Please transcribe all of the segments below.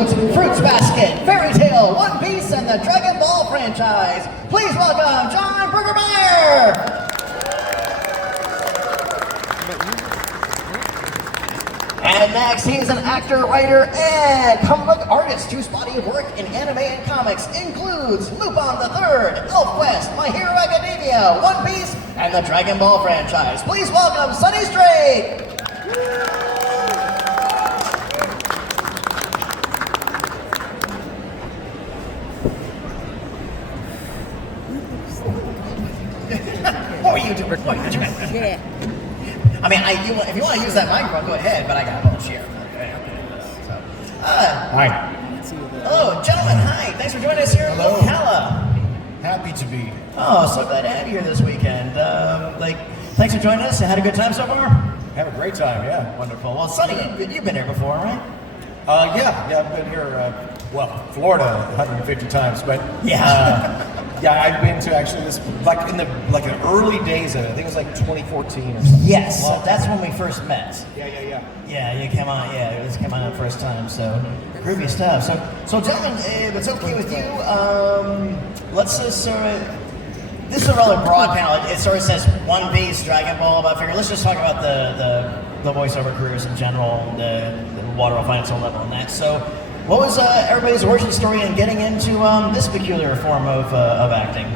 includes Fruits Basket, Fairy Tail, One Piece, and the Dragon Ball franchise. Please welcome John Burgmeier! And next, he is an actor, writer, and comic book artist whose body of work in anime and comics includes Lupin the Third, Elf Quest, My Hero Academia, One Piece, and the Dragon Ball franchise. Please welcome Sonny Strait! What were you doing? Yeah. I mean, if you want to use that microphone, go ahead, but I got a whole chair. Hi. Hello, gentlemen, hi. Thanks for joining us here in Ocala. Happy to be. Oh, so glad to have you here this weekend. Thanks for joining us. You had a good time so far? Have a great time, yeah. Wonderful. Well, Sonny, you've been here before, right? Yeah, I've been here, Florida 150 times, but Yeah. I've been to actually this, in the early days of it. I think it was 2014 or something. Yes, that's when we first met. Yeah. Yeah, you came on. Yeah, this came on the first time. So groovy stuff. So gentlemen, if it's okay with you, let's just sort of. This is a rather broad panel. It sort of says One Piece, Dragon Ball, but I figure let's just talk about the voiceover careers in general, the water financial level, and that. So, what was everybody's origin story in getting into this peculiar form of acting?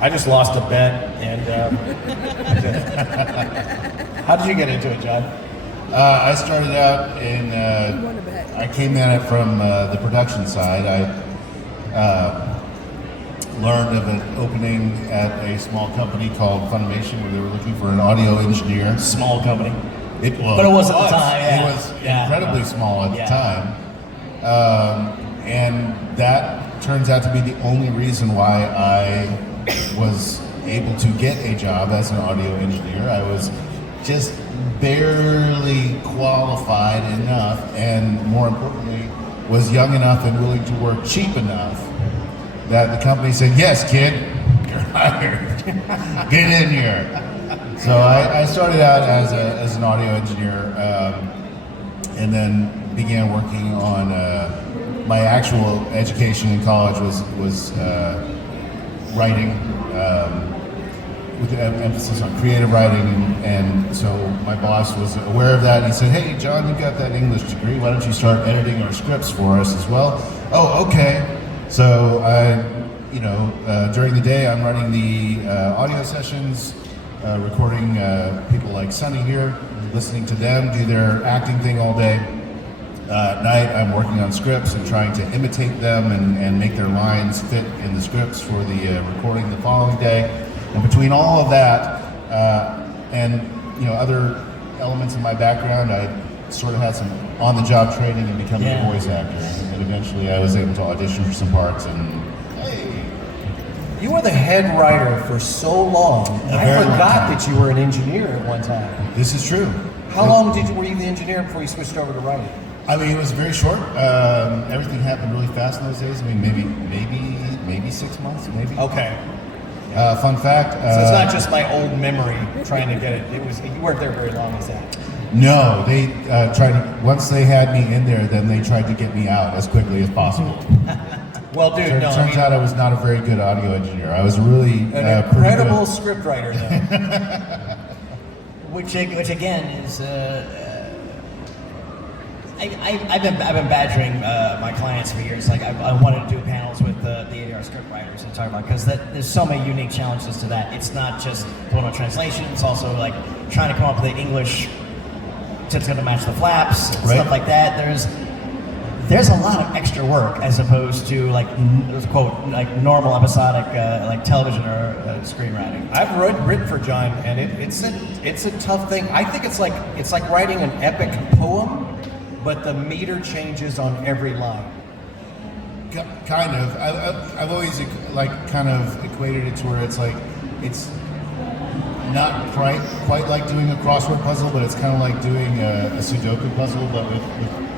I just lost a bet, and how did you get into it, John? I started out I came at it from the production side. I learned of an opening at a small company called Funimation where they were looking for an audio engineer. Small company. It was. But it was at the time, yeah. It was incredibly small at the time. And that turns out to be the only reason why I was able to get a job as an audio engineer. I was just barely qualified enough, and more importantly, was young enough and willing to work cheap enough that the company said, "Yes, kid, you're hired. Get in here." So I started out as an audio engineer, and then began working on my actual education in college was writing, with an emphasis on creative writing, and so my boss was aware of that. And he said, "Hey, John, you got that English degree. Why don't you start editing our scripts for us as well?" "Oh, okay." So during the day, I'm running the audio sessions, recording people like Sonny here, listening to them do their acting thing all day. At night, I'm working on scripts and trying to imitate them and make their lines fit in the scripts for the recording the following day. And between all of that and other elements of my background, I sort of had some on-the-job training in becoming a voice actor. And eventually, I was able to audition for some parts. And You were the head writer for so long. I forgot that you were an engineer at one time. this is true. How long were you the engineer before you switched over to writing? I mean, it was very short. Everything happened really fast in those days. I mean, maybe 6 months, maybe. Okay. Fun fact. So it's not just my old memory trying to get it. You weren't there very long as that. No, they once they had me in there, then they tried to get me out as quickly as possible. Well, dude, Turns out I was not a very good audio engineer. I was really an incredible script writer, though. Which again is. I've been badgering my clients for years. Like I wanted to do panels with the ADR script writers and talk about, because there's so many unique challenges to that. It's not just total translation. It's also like trying to come up with the English that's going to match the flaps, stuff like that. There's a lot of extra work as opposed to quote normal episodic like television or screenwriting. I've written for John, and it's a tough thing. I think it's like writing an epic poem, but the meter changes on every line. Kind of. I've always kind of equated it to where it's not quite like doing a crossword puzzle, but it's kind of like doing a Sudoku puzzle, but with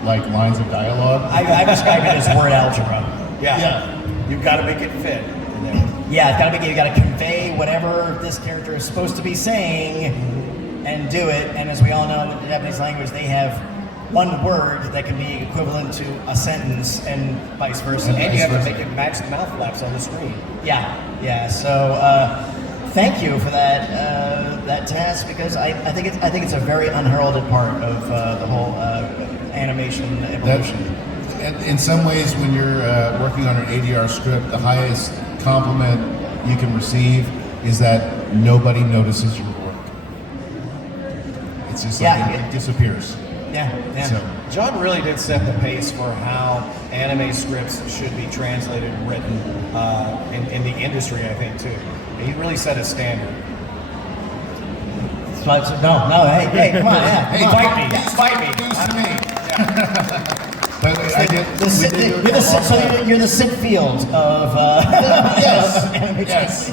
lines of dialogue. I describe it as word algebra. Yeah. You've got to make it fit. Yeah, you got to convey whatever this character is supposed to be saying, and do it. And as we all know, in the Japanese language, they have one word that can be equivalent to a sentence and vice versa. And you have to make it match the mouth flaps on the screen. Yeah. So thank you for that task, because I think it's a very unheralded part of the whole animation evolution. In some ways, when you're working on an ADR script, the highest compliment you can receive is that nobody notices your work. It's just like it disappears. Yeah. So, John really did set the pace for how anime scripts should be translated and written in the industry, I think, too. He really set a standard. So, hey, come on, yeah. Hey, fight me. Fight me. News to me. But You're the Sid Field of anime. Yes.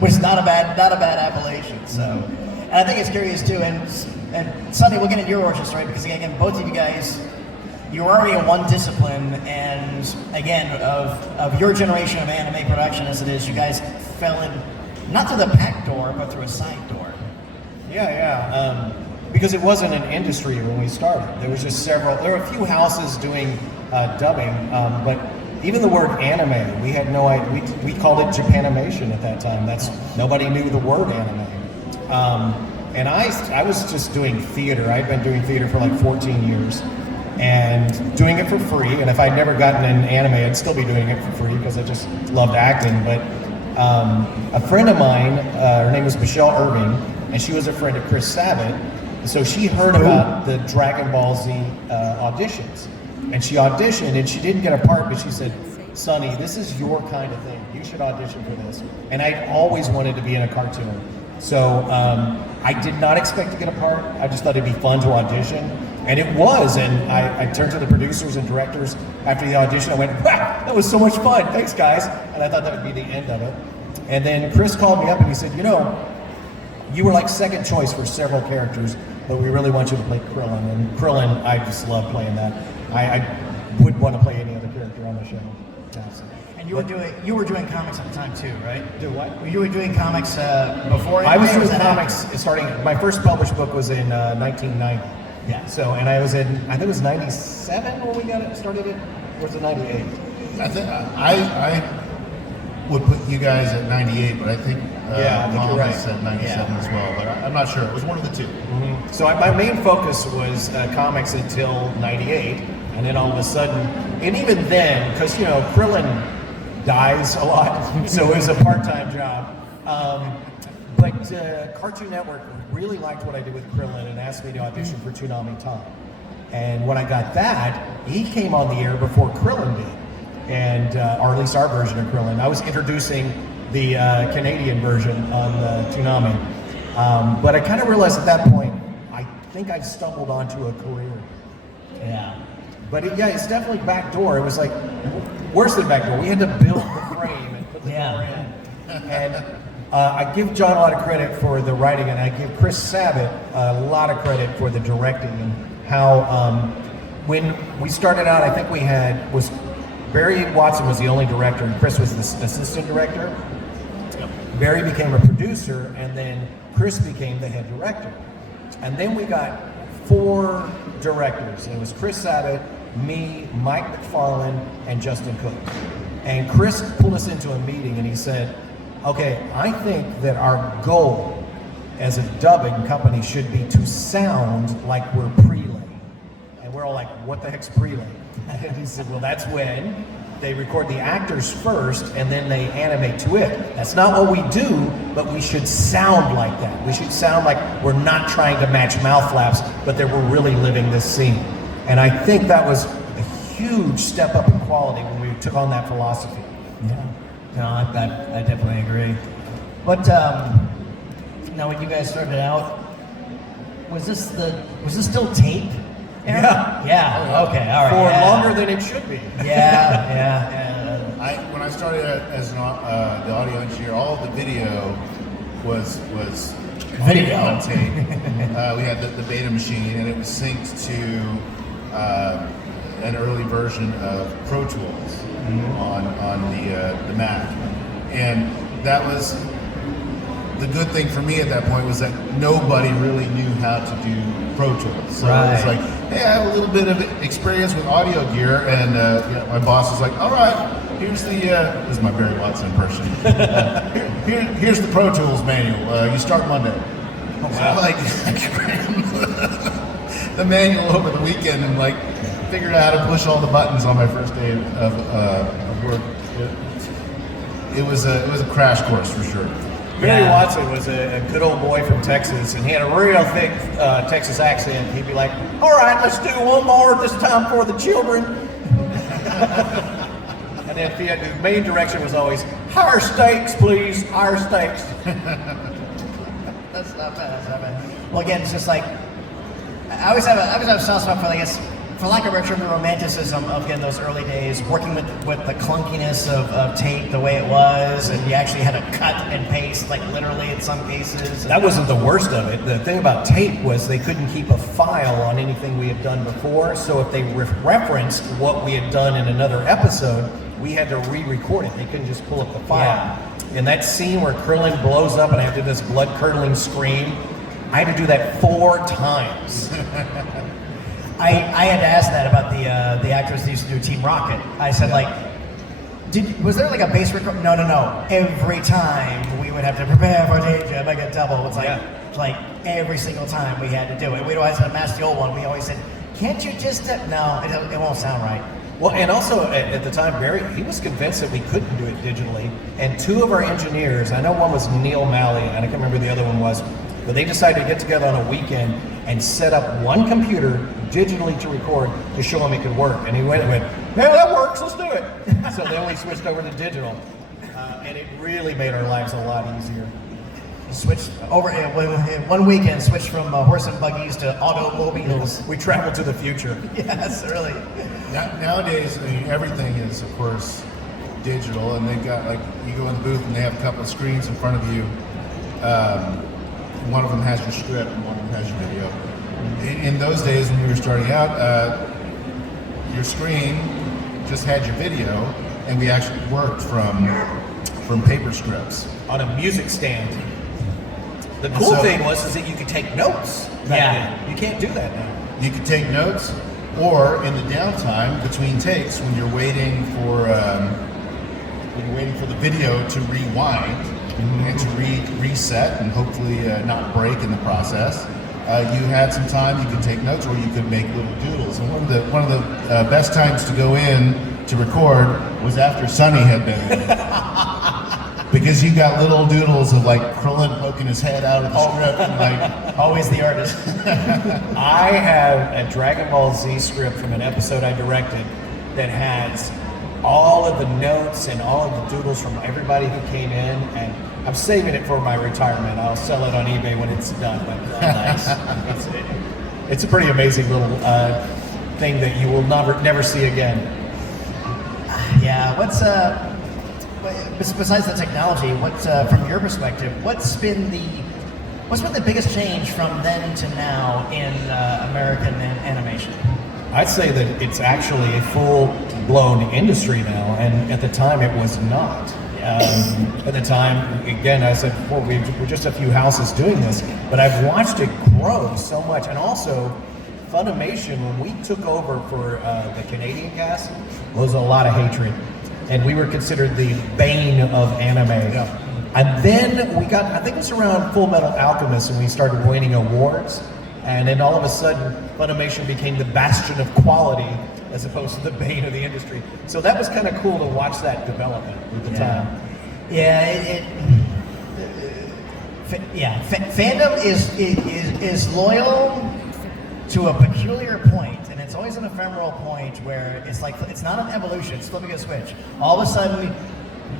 which is not a bad appellation. So, and I think it's curious too. And Sonny, we'll get into your origin story, because again, both of you guys, you're already in one discipline, and again, of your generation of anime production as it is, you guys fell in not through the back door, but through a side door. Yeah. Because it wasn't an industry when we started. There was just there were a few houses doing dubbing, but even the word anime, we had no idea. We called it Japanimation at that time. Nobody knew the word anime. And I was just doing theater. I'd been doing theater for like 14 years and doing it for free. And if I'd never gotten an anime, I'd still be doing it for free because I just loved acting. But a friend of mine, her name was Michelle Irving, and she was a friend of Chris Sabat. So she heard about the Dragon Ball Z auditions, and she auditioned, and she didn't get a part, but she said, "Sonny, this is your kind of thing. You should audition for this." And I always wanted to be in a cartoon. So I did not expect to get a part. I just thought it'd be fun to audition, and it was. And I turned to the producers and directors after the audition. I went, "Wow, that was so much fun. Thanks, guys." And I thought that would be the end of it. And then Chris called me up and he said, "You were like second choice for several characters, but we really want you to play Krillin." And Krillin, I just love playing that. I wouldn't want to play any other character on the show. And you were doing comics at the time too, right? Do what? You were doing comics before? I was doing that comics starting. My first published book was in 1990. Yeah. So, and I was in, I think it was 97 when we started it, or was it 98? I think I would put you guys at 98, but I think I think Mom you're right. said 97 as well, but I'm not sure. It was one of the two. Mm-hmm. So my main focus was comics until 98, and then all of a sudden, and even then, because Krillin dies a lot, so it was a part-time job. But Cartoon Network really liked what I did with Krillin and asked me to audition for Toonami Tom. And when I got that, he came on the air before Krillin did, and or at least our version of Krillin. I was introducing the Canadian version on Toonami. But I kind of realized at that point, I think I'd stumbled onto a career. Yeah. But it's definitely backdoor. It was like worse than backdoor. We had to build the frame and put the door in. And I give John a lot of credit for the writing, and I give Chris Sabat a lot of credit for the directing and how when we started out, I think Barry Watson was the only director, and Chris was the assistant director. Barry became a producer, and then Chris became the head director. And then we got 4 directors. It was Chris Sabat, me, Mike McFarlane, and Justin Cook. And Chris pulled us into a meeting, and he said, "Okay, I think that our goal as a dubbing company should be to sound like we're prelay." And we're all like, "What the heck's prelay?" And he said, "Well, that's when they record the actors first and then they animate to it. That's not what we do, but we should sound like that. We should sound like we're not trying to match mouth flaps, but that we're really living this scene." And I think that was a huge step up in quality when we took on that philosophy. Yeah. No, I definitely agree. But now, when you guys started out, was this still tape? Yeah. Yeah. Okay. All right. For longer than it should be. Yeah. When I started as the audio engineer, all of the video was Video. on tape. We had the beta machine, and it was synced to an early version of Pro Tools on the Mac, and that was the good thing for me at that point was that nobody really knew how to do Pro Tools. So Right. it was like, hey, I have a little bit of experience with audio gear, and my boss was like, all right, here's the, this is my Barry Watson impression. Here's the Pro Tools manual. You start Monday. Oh, So wow. I crammed the manual over the weekend and figured out how to push all the buttons on my first day of work. It was a crash course for sure. Barry Yeah. Watson was a good old boy from Texas, and he had a real thick Texas accent. He'd be like, all right, let's do one more this time for the children. And then the main direction was always, higher stakes, please, higher stakes. That's not bad. That's not bad. Well, again, it's just like I always have a soft spot for, I guess, for lack of a better term, the romanticism of again those early days, working with the clunkiness of tape the way it was, and you actually had to cut and paste, literally in some cases. That wasn't the worst of it. The thing about tape was they couldn't keep a file on anything we had done before, so if they referenced what we had done in another episode, we had to re-record it. They couldn't just pull up the file. Yeah. And that scene where Krillin blows up and I did this blood-curdling scream, I had to do that 4 times. I had to ask that about the actors that used to do Team Rocket. I said, was there a base record? No. Every time we would have to prepare for day job, make a double. It's every single time we had to do it. We'd always have mask the old one. We always said, can't you just, no, it won't sound right. Well, and also at the time, Barry, he was convinced that we couldn't do it digitally. And 2 of our engineers, I know one was Neil Malley, and I can't remember who the other one was, but they decided to get together on a weekend and set up one computer digitally to record to show him it could work. And he went, yeah, that works, let's do it. So then we switched over to digital. And it really made our lives a lot easier. Switched over in one weekend, switched from horse and buggies to automobiles. We traveled to the future. Yes, really. Nowadays, everything is, of course, digital, and they've got you go in the booth and they have a couple of screens in front of you. One of them has your script and one of them has your video. In those days when we were starting out, your screen just had your video, and we actually worked from paper scripts On a music stand. The cool thing was that you could take notes. Yeah. You can't do that now. You could take notes, or in the downtime between takes when you're waiting for the video to rewind and to reset and hopefully not break in the process. You had some time. You could take notes, or you could make little doodles. And one of the best times to go in to record was after Sonny had been in. Because you got little doodles of Krillin poking his head out of the script and Always the artist. I have a Dragon Ball Z script from an episode I directed that has all of the notes and all of the doodles from everybody who came in, and I'm saving it for my retirement. I'll sell it on eBay when it's done. But nice. It's a pretty amazing little thing that you will never see again. Yeah. Besides the technology, from your perspective, what's been the biggest change from then to now in American animation? I'd say that it's actually a full-blown industry now, and at the time it was not. At the time, again, I said before, we're just a few houses doing this, but I've watched it grow so much. And also, Funimation, when we took over for the Canadian cast, was a lot of hatred. And we were considered the bane of anime. Yeah. And then we got, I think it was around Full Metal Alchemist, and we started winning awards. And then all of a sudden, Funimation became the bastion of quality as opposed to the bane of the industry. So that was kind of cool to watch that development at the time. Yeah, fandom is loyal to a peculiar point, and it's always an ephemeral point where it's not an evolution, it's flipping a switch. All of a sudden,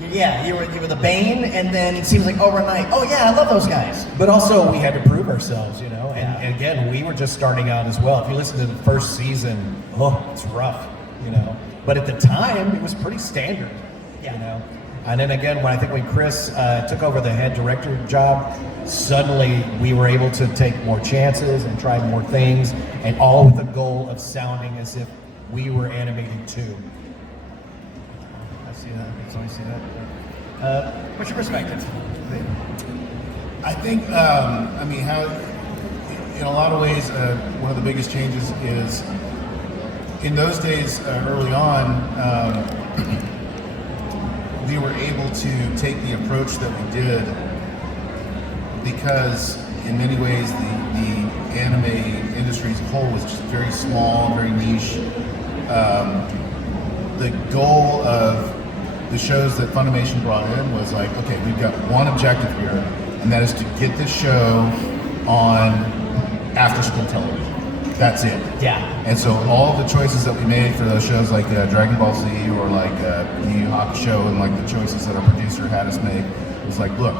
you were the bane, and then it seems like overnight, oh yeah, I love those guys. But also we had to prove ourselves, and again, we were just starting out as well. If you listen to the first season, it's rough, But at the time, it was pretty standard, And then again, when Chris took over the head director job, suddenly we were able to take more chances and try more things, and all with the goal of sounding as if we were animated too. I see that. I see that. What's your perspective? I think, I mean, how, in a lot of ways, one of the biggest changes is in those days, early on, we were able to take the approach that we did because, in many ways, the anime industry as a whole was just very small, very niche. The goal of the shows that Funimation brought in was like, okay, we've got one objective here, and that is to get this show on after-school television. That's it. Yeah. And so all the choices that we made for those shows, like Dragon Ball Z or like Yu Yu Hakusho, and like the choices that our producer had us make, was like, look,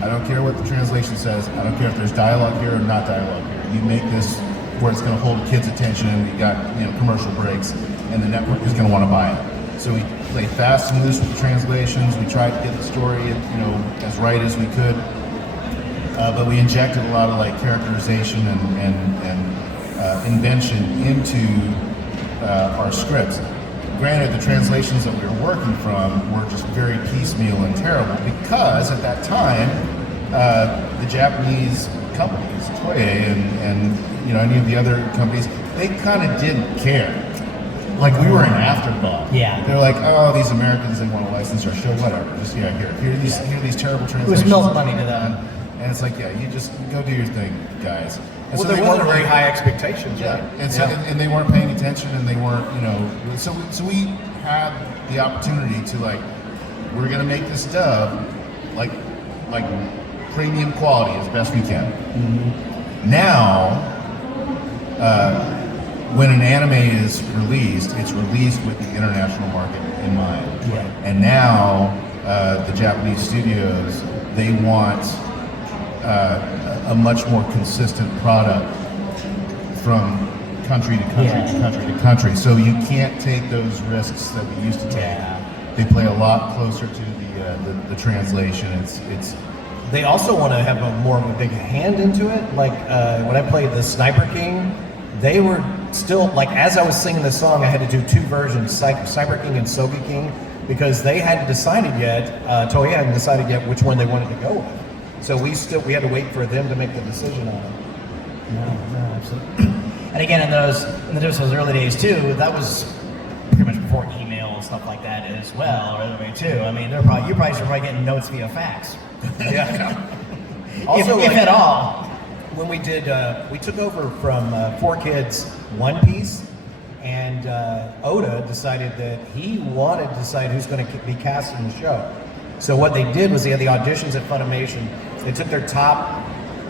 I don't care what the translation says. I don't care if there's dialogue here or not dialogue here. You make this where it's going to hold a kid's attention, and you got commercial breaks, and the network is going to want to buy it. So we played fast and loose with the translations. We tried to get the story, as right as we could, but we injected a lot of like characterization and invention into our scripts. Granted, the translations that we were working from were just very piecemeal and terrible because at that time, the Japanese companies, Toei and any of the other companies, they kind of didn't care. Like we were an afterthought. Yeah. They're like, oh, these Americans, they want to license our show, whatever. Just here are these terrible translations. It was milk money to them. And it's like, you just go do your thing, guys. And Well, so there they weren't weren't very high expectations, right? and so and they weren't paying attention, and they weren't, So we had the opportunity to like, we're gonna make this dub like premium quality as best we can. Mm-hmm. Now, when an anime is released, it's released with the international market in mind. Yeah. And now the Japanese studios, they want a much more consistent product from country to country to country to country. So you can't take those risks that we used to take. Yeah. They play a lot closer to the translation. It's They also want to have more of a big hand into it. Like when I played the Sniper King, they were still, like as I was singing the song, I had to do two versions, Sniper King and Sogi King, because they hadn't decided yet, Toei hadn't decided yet which one they wanted to go with. So we had to wait for them to make the decision on it. No, absolutely. And again, in those early days too, that was pretty much before email and stuff like that as well, or too. I mean, you probably should getting notes via fax. Yeah. if at all. When we did, we took over from 4Kids One Piece, and Oda decided that he wanted to decide who's going to be cast in the show. So what they did was they had the auditions at Funimation. They took their top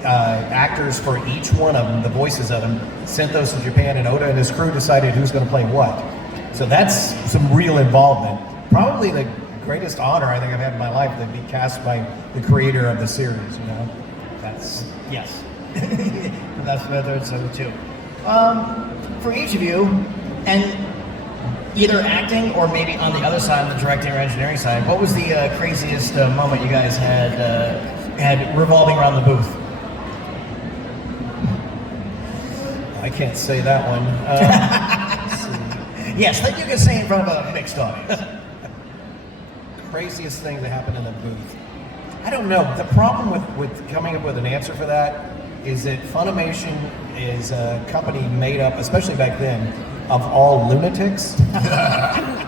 actors for each one of them, the voices of them, sent those to Japan, and Oda and his crew decided who's going to play what. So that's some real involvement. Probably the greatest honor I think I've had in my life to be cast by the creator of the series. That's yes. That's better so too. For each of you, and either acting or maybe on the other side, the directing or engineering side, what was the craziest moment you guys had revolving around the booth? I can't say that one. Yes, that you can say in front of a mixed audience. Craziest thing that happened in the booth. I don't know. The problem with coming up with an answer for that is that Funimation is a company made up, especially back then, of all lunatics.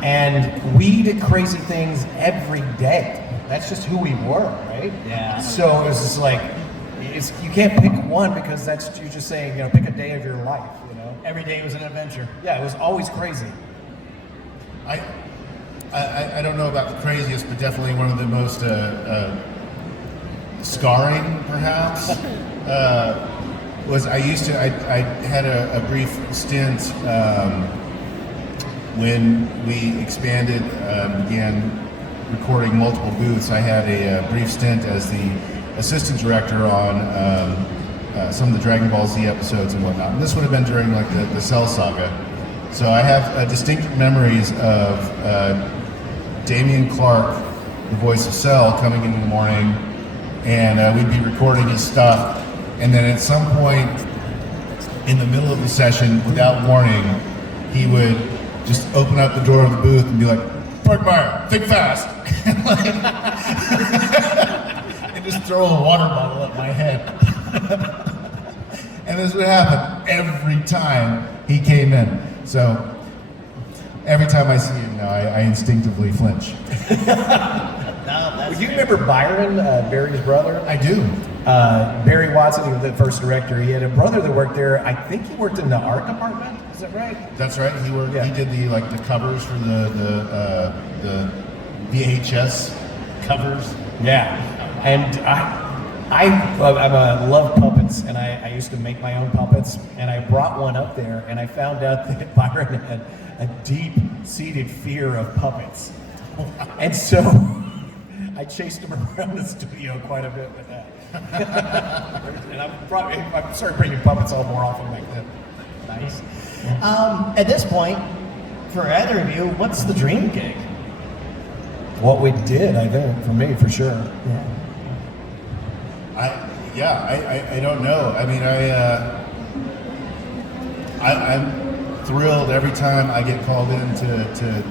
And we did crazy things every day. That's just who we were, right? Yeah. So it was just like, you can't pick one because you're just saying, pick a day of your life, Every day was an adventure. Yeah, it was always crazy. I don't know about the craziest, but definitely one of the most scarring, perhaps, was I had a brief stint when we expanded, began recording multiple booths. I had a brief stint as the assistant director on some of the Dragon Ball Z episodes and whatnot. And this would have been during like the Cell Saga. So I have distinct memories of Damian Clark, the voice of Cell, coming in the morning, and we'd be recording his stuff. And then at some point in the middle of the session, without warning, he would just open up the door of the booth and be like, "Burgmeier, think fast." And just throw a water bottle at my head. And this would happen every time he came in. So every time I see him now, I instinctively flinch. Do you remember Byron, Barry's brother? I do. Barry Watson, he was the first director. He had a brother that worked there. I think he worked in the art department. Is that right? That's right. He worked. Yeah. He did the covers for the VHS covers. Yeah, and I love puppets, and I used to make my own puppets, and I brought one up there, and I found out that Byron had a deep-seated fear of puppets, and so I chased him around the studio quite a bit with that. And I'm started bringing puppets on more often back then. Nice. At this point, for either of you, what's the dream gig? What we did, I think, for me, for sure. I don't know. I mean, I'm thrilled every time I get called in to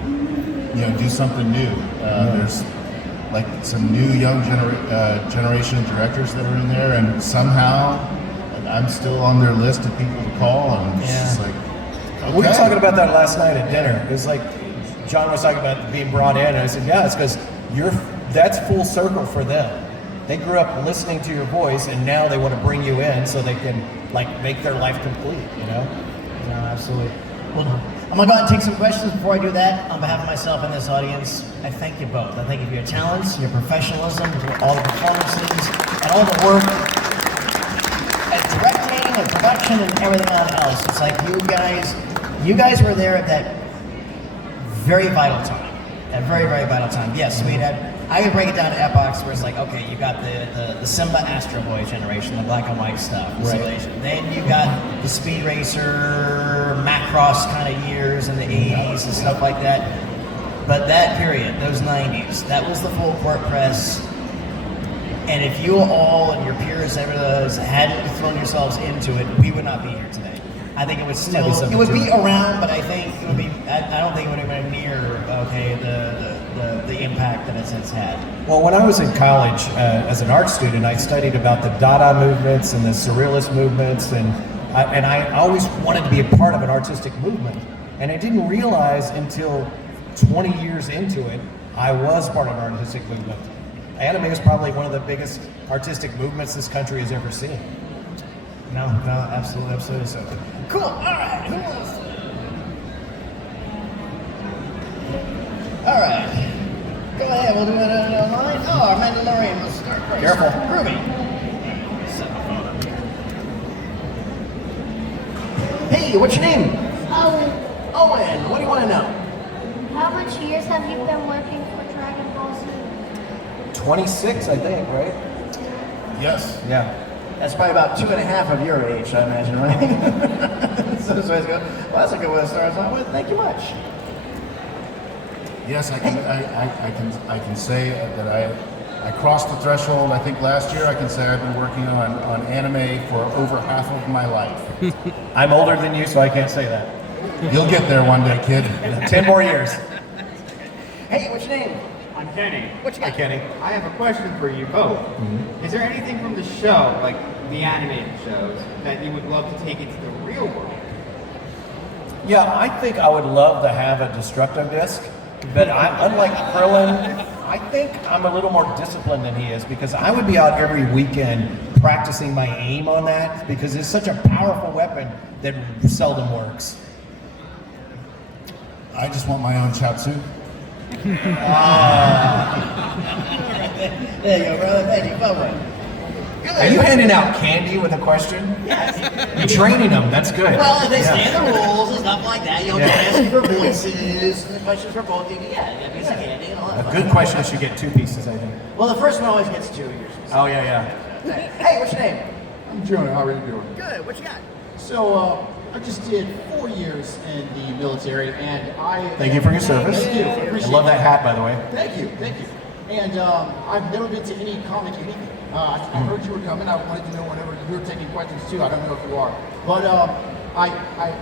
do something new. There's like some new young generation of directors that are in there, and somehow I'm still on their list of people to call, and it's just like, okay. We were talking about that last night at dinner. It was like John was talking about being brought in, and I said, yeah, it's because that's full circle for them. They grew up listening to your voice, and now they want to bring you in so they can make their life complete, No, absolutely. Well, I'm going to go ahead and take some questions. Before I do that, on behalf of myself and this audience, I thank you both. I thank you for your talents, your professionalism, all the performances, and all the work at directing and production and everything else. It's like you guys were there at that very vital time. That very, very vital time. Yes, I could break it down to epochs where it's like, okay, you got the Simba Astro Boy generation, the black and white stuff, the simulation. Then you got the Speed Racer, Macross kind of years in the 80s and stuff like that. But that period, those 90s, that was the full court press. And if you all and your peers ever hadn't thrown yourselves into it, we would not be here today. I think it would still, it would be around, but I think it would be, I don't think it would have been near, the impact that it's had. Well, when I was in college as an art student, I studied about the Dada movements and the Surrealist movements, and I always wanted to be a part of an artistic movement. And I didn't realize until 20 years into it, I was part of an artistic movement. Anime is probably one of the biggest artistic movements this country has ever seen. No, absolutely so. Cool, all right, who else? All right, go ahead, we'll do it online. Oh, our Mandalorian, let's start first. Careful. Groovy. Hey, what's your name? Owen, what do you want to know? How much years have you been working for Dragon Ball Z? 26, I think, right? Yes. Yeah. That's probably about 2.5 of your age, I imagine, right? so I go, well, that's a good way to start us off with. Thank you much. Yes, I can say that I crossed the threshold. I think last year. I can say I've been working on anime for over half of my life. I'm older than you, so I can't say that. You'll get there one day, kid. 10 more years. Hey, what's your name? I'm Kenny. What you got? Hi, Kenny. I have a question for you both. Is there anything from the show, like the animated shows, that you would love to take into the real world? Yeah, I think I would love to have a destructo disc, but unlike Krillin, I think I'm a little more disciplined than he is, because I would be out every weekend practicing my aim on that, because it's such a powerful weapon that seldom works. I just want my own chapsu. There you go, brother. Thank you. Bye-bye. Are you handing out candy with a question? You're training them, that's good. Well, they stand the rules and stuff like that. You know, asking for voices and the questions for both of you. Yeah, you got piece of candy and all that. A good question should get 2 pieces, I think. Well, the first one always gets 2 years. Oh, yeah. Hey, what's your name? I'm Jonah. How are you doing? Good. What you got? So I just did 4 years in the military, and I Thank you for your service. Thank you. I Appreciate love that it. hat, by the way. Thank you. And I've never been to any comic anything. I heard you were coming. I wanted to know whenever you were taking questions too. I don't know if you are, but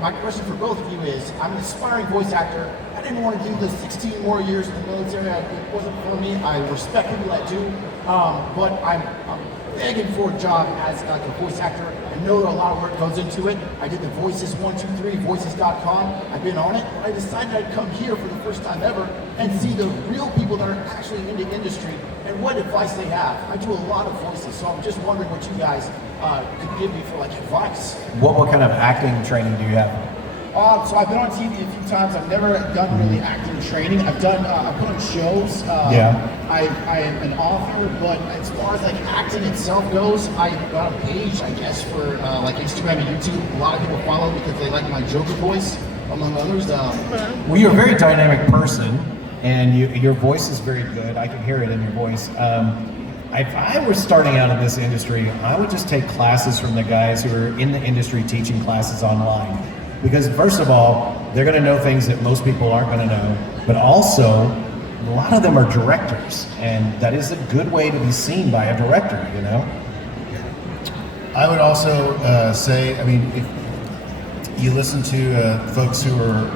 my question for both of you is: I'm an aspiring voice actor. didn't want to do the 16 more years in the military. It wasn't for me. I respect people that do, but I'm begging for a job as like a voice actor. I know that a lot of work goes into it. I did the Voices 123, Voices.com. I've been on it. But I decided I'd come here for the first time ever and see the real people that are actually in the industry and what advice they have. I do a lot of voices, so I'm just wondering what you guys could give me for like advice. What kind of acting training do you have? So I've been on TV a few times. I've never done really acting training. I've put on shows. I am an author, but as far as like acting itself goes, I got a page, I guess, for like Instagram and YouTube. A lot of people follow because they like my Joker voice, among others. Well, you're a very dynamic person, and your voice is very good. I can hear it in your voice. If I were starting out in this industry, I would just take classes from the guys who are in the industry teaching classes online. Because first of all, they're going to know things that most people aren't going to know, but also a lot of them are directors, and that is a good way to be seen by a director, you know? I would also say, I mean, if you listen to folks who are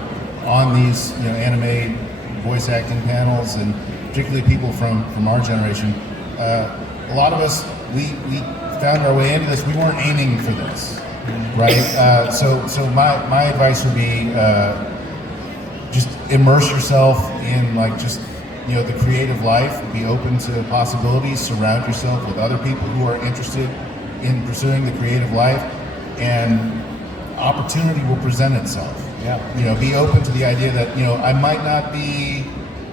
on these, anime voice acting panels, and particularly people from our generation, a lot of us, we found our way into this. We weren't aiming for this, right? So my advice would be just immerse yourself in the creative life. Be open to possibilities. Surround yourself with other people who are interested in pursuing the creative life, and opportunity will present itself. Yeah. Be open to the idea that I might not be.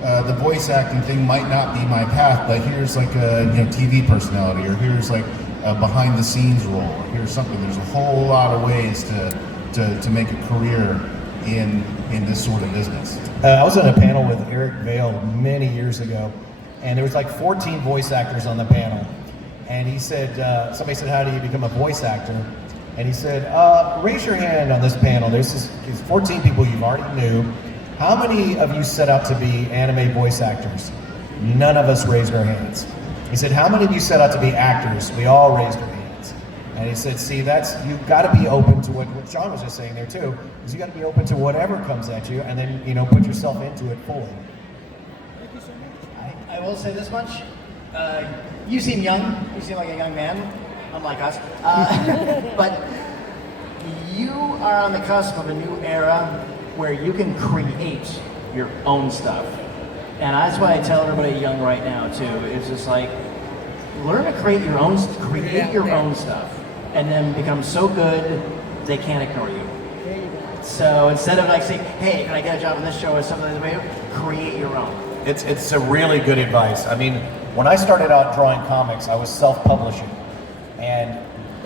The voice acting thing might not be my path, but here's like a TV personality, or here's like a behind the scenes role, or here's something. There's a whole lot of ways to make a career in this sort of business. I was on a panel with Eric Vale many years ago, and there was like 14 voice actors on the panel. And he said, somebody said, "How do you become a voice actor?" And he said, "Raise your hand on this panel. There's 14 people you've already knew. How many of you set out to be anime voice actors?" None of us raised our hands. He said, "How many of you set out to be actors?" We all raised our hands. And he said, "See, you've got to be open to what John was just saying there too, is you got to be open to whatever comes at you, and then put yourself into it fully." I will say this much. You seem young. You seem like a young man, unlike us. But you are on the cusp of a new era where you can create your own stuff. And that's why I tell everybody young right now too, is just like, learn to create your own stuff, and then become so good they can't ignore you. So instead of like saying, "Hey, can I get a job on this show?" or something like that, create your own. It's a really good advice. I mean, when I started out drawing comics, I was self-publishing, and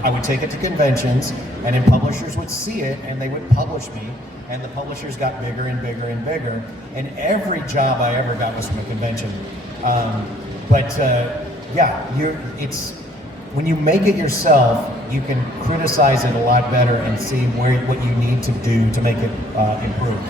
I would take it to conventions, and then publishers would see it, and they would publish me, and the publishers got bigger and bigger and bigger, and every job I ever got was from a convention. It's when you make it yourself, you can criticize it a lot better and see what you need to do to make it improve.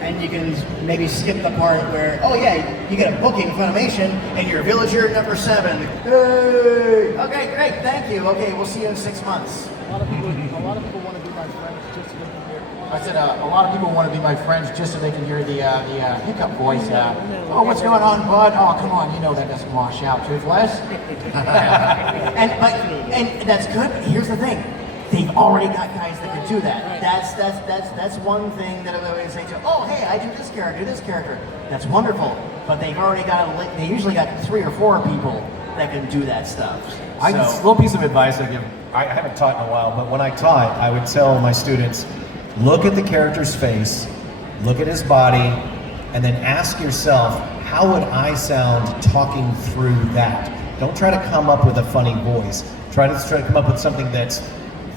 And you can maybe skip the part where, oh yeah, you get a booking from Funimation and you're villager number 7. Hey! Okay, great, thank you. Okay, we'll see you in 6 months. A lot of people want to be my friends just so they can hear. I said a lot of people want to be my friends just so they can hear the hiccup voice. Oh, what's going on, bud? Oh, come on, that doesn't wash out, Toothless. and that's good. But here's the thing. They've already got guys that can do that. That's one thing that I always say to, oh, hey, I do this character. That's wonderful. But they usually got 3 or 4 people that can do that stuff. A little piece of advice I give. I haven't taught in a while, but when I taught, I would tell my students, look at the character's face, look at his body, and then ask yourself, how would I sound talking through that? Don't try to come up with a funny voice. Try to come up with something that's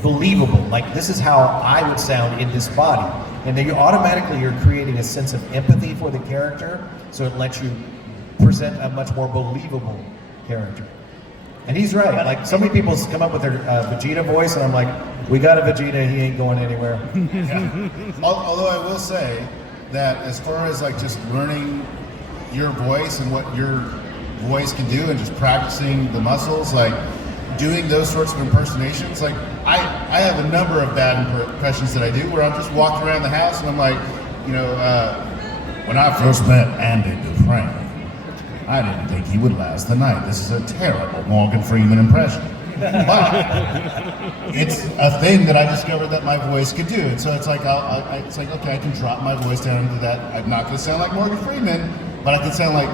believable. Like, this is how I would sound in this body. And then you're creating a sense of empathy for the character, so it lets you present a much more believable character. And he's right. Like, so many people come up with their Vegeta voice, and I'm like, we got a Vegeta, he ain't going anywhere. Although I will say that as far as like just learning your voice and what your voice can do, and just practicing the muscles, like doing those sorts of impersonations, like I have a number of bad impressions that I do where I'm just walking around the house and I'm like, When I first met Andy Dufresne, I didn't think he would last the night. This is a terrible Morgan Freeman impression. But it's a thing that I discovered that my voice could do. And so it's like, it's like, okay, I can drop my voice down into that. I'm not going to sound like Morgan Freeman, but I can sound like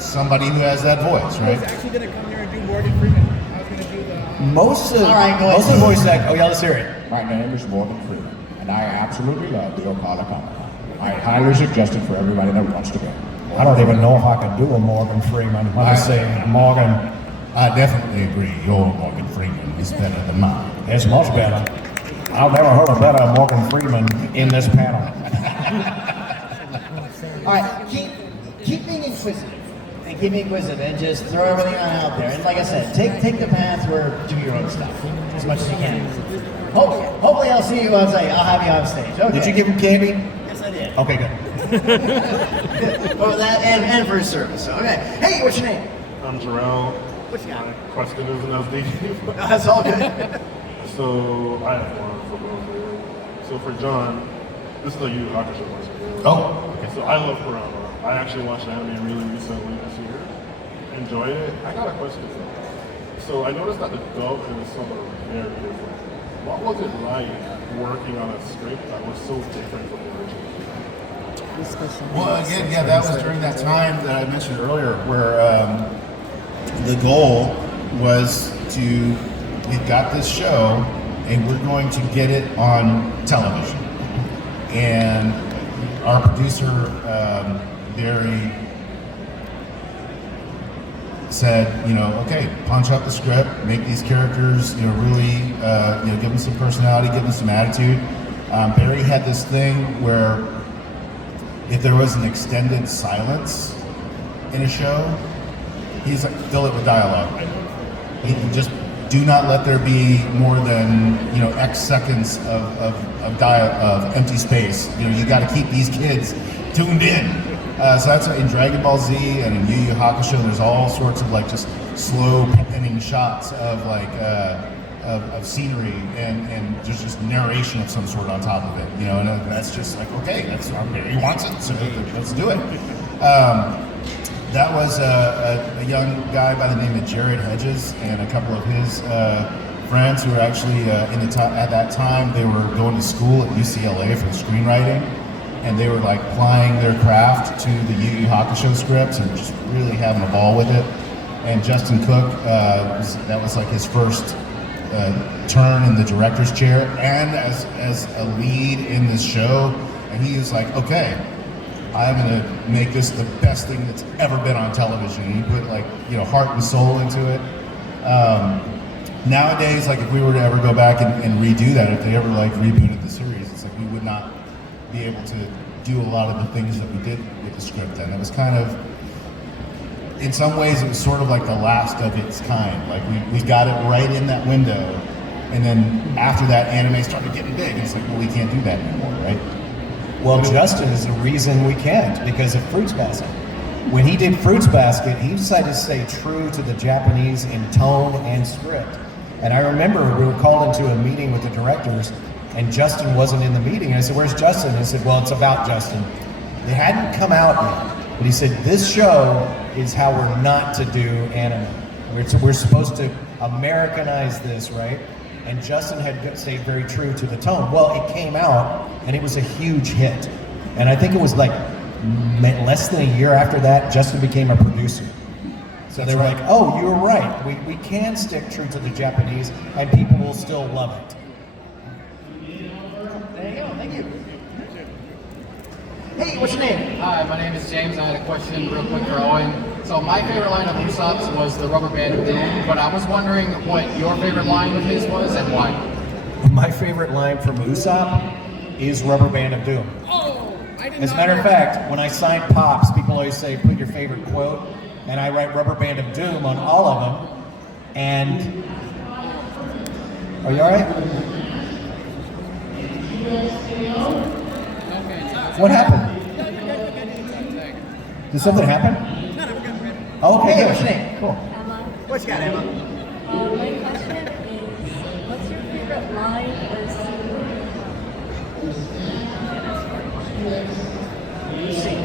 somebody who has that voice, I was right? actually going to come here and do Morgan Freeman. I was going to do the... Most of All right, go most of ahead. the voice act. Oh yeah, let's hear it. My name is Morgan Freeman, and I absolutely love the Ocala Comic-Con. I highly suggest it for everybody that wants to go. I don't even know if I could do a Morgan Freeman. When I say Morgan, I definitely agree. Your Morgan Freeman is better than mine. it's much better. I've never heard a better Morgan Freeman in this panel. All right, keep being inquisitive. And keep being inquisitive and just throw everything on out there. And like I said, take the path where do your own stuff as much as you can. Hopefully I'll see you on stage. I'll have you on stage. Okay. Did you give him candy? Yes, I did. Okay, good. For that and for his service. So, okay. Hey, what's your name? I'm Jarrell. What you got? My question isn't as deep. That's all good. So I have one for both of you. So for John, this is a Yu Yu Hakusho question. Oh. Okay, so I love Kurama. I actually watched the anime really recently this year. Enjoyed it. I got a question for you. So I noticed that the dub and the sub are very different. What was it like working on a script that was so different from the original? Well, again, yeah, that was during that time that I mentioned earlier where the goal was to, we've got this show and we're going to get it on television. And our producer, Barry, said, okay, punch up the script, make these characters, really, give them some personality, give them some attitude. Barry had this thing where if there was an extended silence in a show, he's like, fill it with dialogue. He just do not let there be more than X seconds of empty space. You got to keep these kids tuned in. So that's in Dragon Ball Z and in Yu Yu Hakusho. There's all sorts of just slow panning shots of of scenery and there's just narration of some sort on top of it. And that's just like, okay, that's how Barry wants it, so let's do it. That was a young guy by the name of Jared Hedges and a couple of his friends who were actually at that time they were going to school at UCLA for screenwriting, and they were applying their craft to the Yu Yu Hakusho scripts and just really having a ball with it. And Justin Cook, that was his first turn in the director's chair and as a lead in this show, and he was like, okay, I'm gonna make this the best thing that's ever been on television. And he put heart and soul into it. Nowadays, if we were to ever go back and redo that, if they ever rebooted the series, it's we would not be able to do a lot of the things that we did with the script. And it was kind of, in some ways, it was sort of the last of its kind. We got it right in that window, and then after that, anime started getting big. And it's well, we can't do that anymore, right? Well, Justin is the reason we can't, because of Fruits Basket. When he did Fruits Basket, he decided to stay true to the Japanese in tone and script. And I remember we were called into a meeting with the directors, and Justin wasn't in the meeting. And I said, where's Justin? And he said, well, it's about Justin. It hadn't come out yet. But he said, this show is how we're not to do anime. We're supposed to Americanize this, right? And Justin had stayed very true to the tone. Well, it came out, and it was a huge hit. And I think it was less than a year after that, Justin became a producer. So they were like, oh, you were right. We can stick true to the Japanese, and people will still love it. There you go. Thank you. Hey, what's your name? Hi, my name is James. I had a question real quick for Owen. So my favorite line of Usopp's was the rubber band of doom, but I was wondering what your favorite line of his was and why. My favorite line from Usopp is Rubber Band of Doom. Oh, I did As a not matter know of fact, when I sign Pops, people always say, put your favorite quote, and I write Rubber Band of Doom on all of them. And, are you all right? What happened? Did something happen? Oh, okay, Hey, good. what's your name? Cool. Emma. What you got, Emma? My question is, what's your favorite line or scene? See.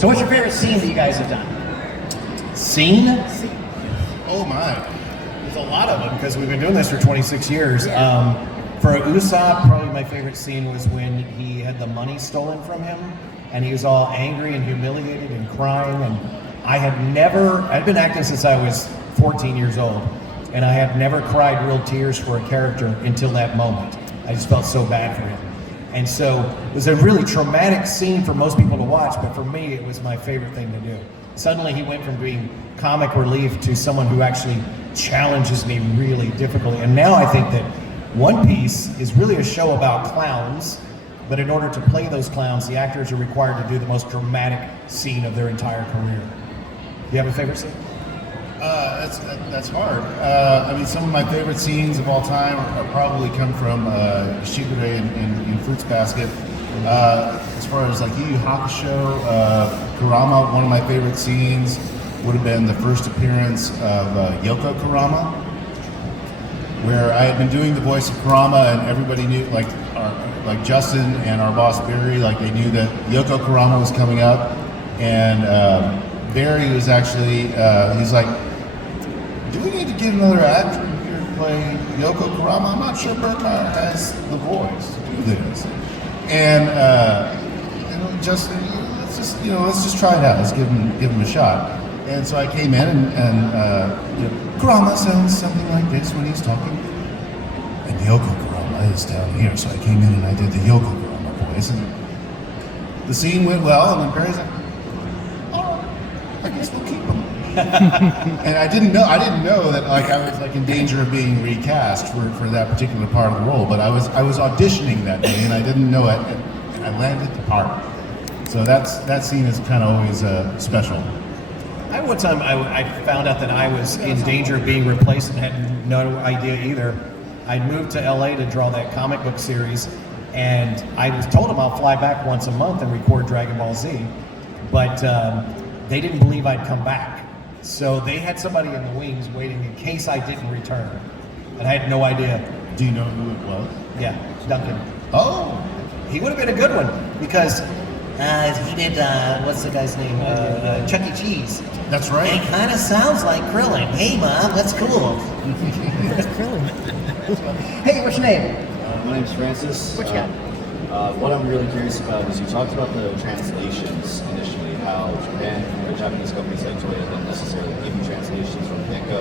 So what's your favorite scene that you guys have done? Scene? Oh my. There's a lot of them because we've been doing this for 26 years. For Usopp, probably my favorite scene was when he had the money stolen from him and he was all angry and humiliated and crying. And I'd been acting since I was 14 years old, and I had never cried real tears for a character until that moment. I just felt so bad for him. And so it was a really traumatic scene for most people to watch, but for me, it was my favorite thing to do. Suddenly he went from being comic relief to someone who actually challenges me really difficultly. And now I think that One Piece is really a show about clowns, but in order to play those clowns, the actors are required to do the most dramatic scene of their entire career. Do you have a favorite scene? That's hard. I mean, some of my favorite scenes of all time are probably come from Shigure in Fruits Basket. As far as like Yu Yu Hakusho, Kurama, one of my favorite scenes would have been the first appearance of Yoko Kurama, where I had been doing the voice of Kurama, and everybody knew, like Justin and our boss Barry, like they knew that Yoko Kurama was coming up, and Barry was actually, he's like, do we need to get another actor here to play Yoko Kurama? I'm not sure Burgmeier has the voice to do this. And Justin, let's just try it out. Let's give him a shot. And so I came in and Kurama sounds something like this when he's talking. And Yoko Kurama is down here. So I came in and I did the Yoko Kurama voice. And the scene went well, and then Barry's like, oh, I guess we'll keep him. And I didn't know that like I was like in danger of being recast for that particular part of the role. But I was auditioning that day, and I didn't know it, and I landed the part. So that scene is kind of always special. One time I found out that I was in danger of being replaced and had no idea either. I'd moved to LA to draw that comic book series, and I was told them I'll fly back once a month and record Dragon Ball Z, but they didn't believe I'd come back. So they had somebody in the wings waiting in case I didn't return, and I had no idea. Do you know who it was? Yeah, Duncan. Oh, he would have been a good one because he did what's the guy's name? Chuck E. Cheese. That's right. And he kind of sounds like Krillin. Hey, Mom, that's cool. That's Krillin. Hey, what's your name? My name's Francis. What you got? What I'm really curious about is you talked about the translations initially, how Japan, or Japanese companies like Toei don't necessarily give you translations from the get-go,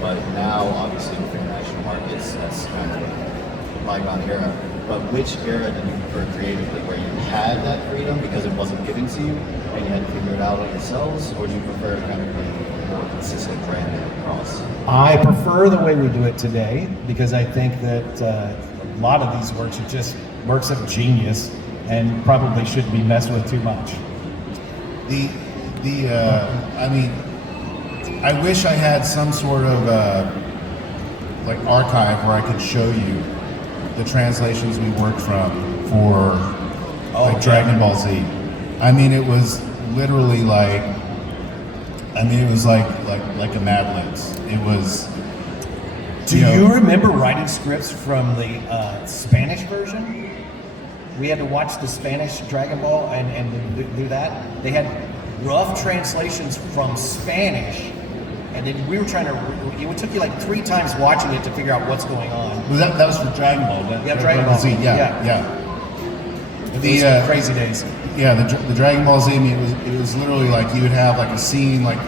but now, obviously, with international markets, that's kind of a bygone era. But which era did you prefer creatively, where you had that freedom because it wasn't given to you, and you had to figure it out on yourselves, or do you prefer kind of being more consistent branding across? I prefer the way we do it today because I think that a lot of these works are just works of genius and probably shouldn't be messed with too much. I mean, I wish I had some sort of like archive where I could show you the translations we worked from for Dragon Ball Z. I mean, it was literally like a Mad Libs. It was. Do you remember writing scripts from the Spanish version? We had to watch the Spanish Dragon Ball and do that. They had rough translations from Spanish, and then we were trying to. It took you like 3 times watching it to figure out what's going on. Was that was for Dragon Ball? Yeah, Dragon Ball Z. Yeah. The crazy days. Yeah, the Dragon Ball Z. I mean, it was literally like you would have like a scene like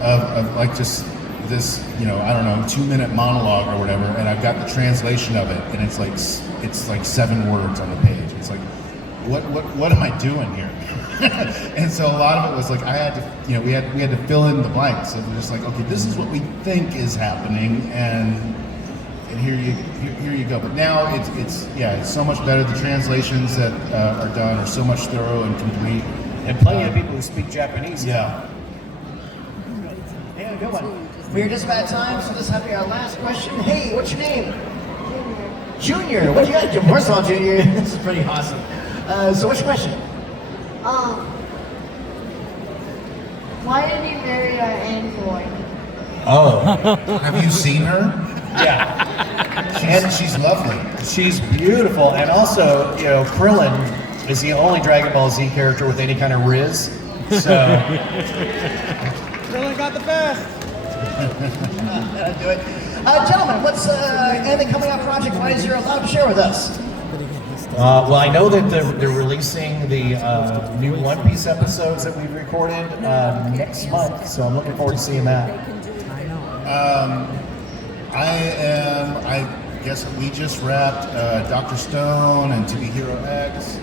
of like just this, I don't know, 2-minute monologue or whatever, and I've got the translation of it, and it's like 7 words on the page. It's like, what am I doing here? And so a lot of it was like I had to, we had to fill in the blanks. And we're just like, okay, this is what we think is happening, and here you go. But now it's so much better. The translations that are done are so much thorough and complete, and plenty of people who speak Japanese. Yeah. Yeah, good one. We're just about time, so this will be our last question. Hey, what's your name? Junior. What you got? First of all, Junior, this is pretty awesome. So what's your question? Why did you marry an android? Oh, have you seen her? Yeah. She's lovely. She's beautiful, and also, Krillin is the only Dragon Ball Z character with any kind of riz. So Still ain't got the best. That'll do it. Gentlemen, what's anything coming up project-wise you're allowed to share with us? well, I know that they're releasing the new One Piece episodes that we've recorded next month, so I'm looking forward to seeing that. I guess we just wrapped Dr. Stone and To Be Hero X.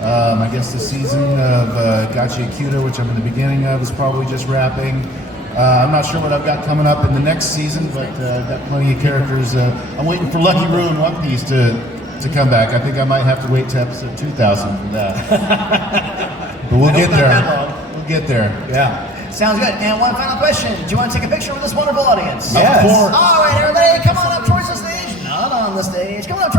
I guess the season of Gachi Akuta, which I'm in the beginning of, is probably just wrapping. I'm not sure what I've got coming up in the next season, but I've got plenty of characters. I'm waiting for Lucky Roo and One Piece to come back. I think I might have to wait to episode 2000 for that. But we'll get there. We'll get there. Yeah. Sounds good. And one final question. Do you want to take a picture with this wonderful audience? Yes. All right, everybody, come on up towards the stage. Not on the stage. Come on up